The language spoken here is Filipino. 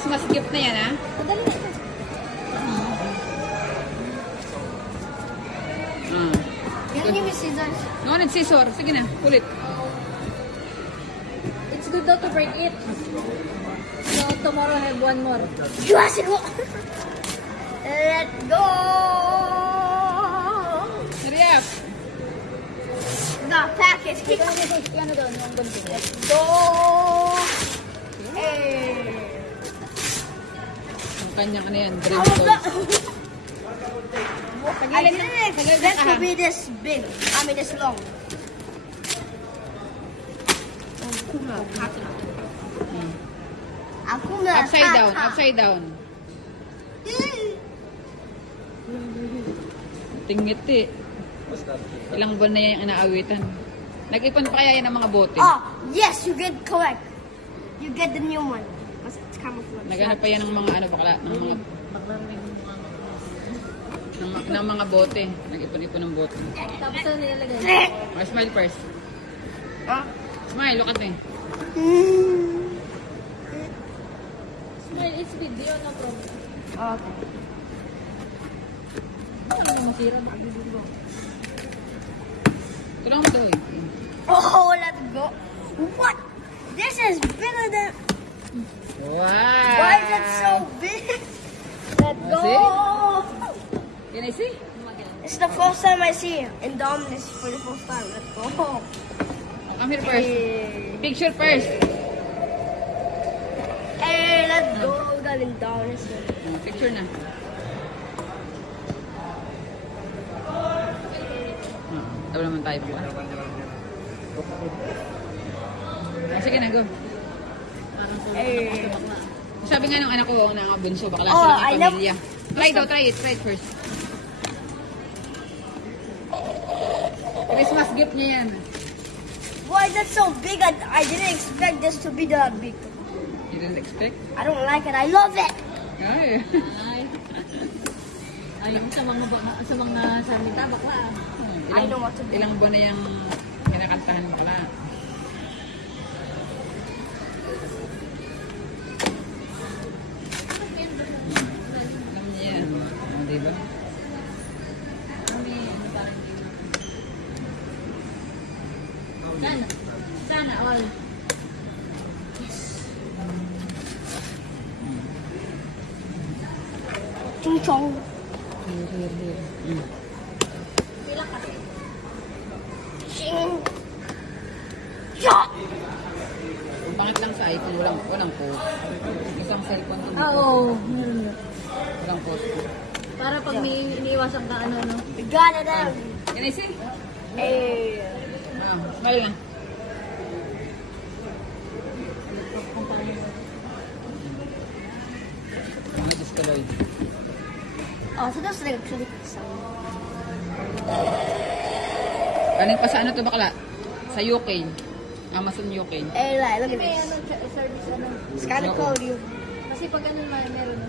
Christmas gift na yan, ha? Madali na ito. Can you give me scissors? No, scissor. Sige na, kulit. It's good though to break it. So tomorrow I have one more. Yes, go. Let's go. Hurry up. The package. Ano doon? Let's go. Hey. Ang kanyang ano yan, dream I toys. didn't expect to be this big. I mean this long. Upside down, upside down. Tingit eh. Ilang buwan na yan yung inaawitan. Nag-ipon pa kaya yan ng mga bote? Oh, yes, you get correct. You get the new one. It's camouflage. Naghanap pa yan ng mga ano bakla, ng mga bote. Nag-ipon-ipon ng bote. Tapos ano nilalagay? Oh, smile first. Huh? Smile, look at me. Smile, it's video, no problem. Okay. Tulungan mo daw eh. Oh, let's go. What? This is bigger than... Wow! Why is it so big? Let's go. Can I see? It's the first time I see Indominus for the first time. Let's go. Come here first. Picture first. Hey, let's go. We got Indominus. Picture na. Daw naman tayo po. Sige na, go. Hey. Sabi nga ng anak ko na nga bunso, bakla Oh, sila I ng love- pamilya. Try it first. Christmas gift niya yan. Why is that so big? I didn't expect this to be that big. You didn't expect? I don't like it. I love it. Ay. Ayun sa mga salita bakla. I know what to do. Ilang buwan na yung kinakantahan pala. Alam niya yan. O, diba? Sana all. Ching chong. Here. Pila kasi. Ching. Chong. Ang pangit lang sa iPhone, walang post. Isang cellphone hindi Oo. walang post. Para pag may iniiwasan ka ano. We got it out. Can I see? Hey. Smile na. Mga discoloid. Oh, so that's like a click sound. Galing pa sa ano to bakla? Sa UK. Amazon UK. Hey, like, look at May this. service ano. It's kind of Oo. cool, you. Kasi pag ano meron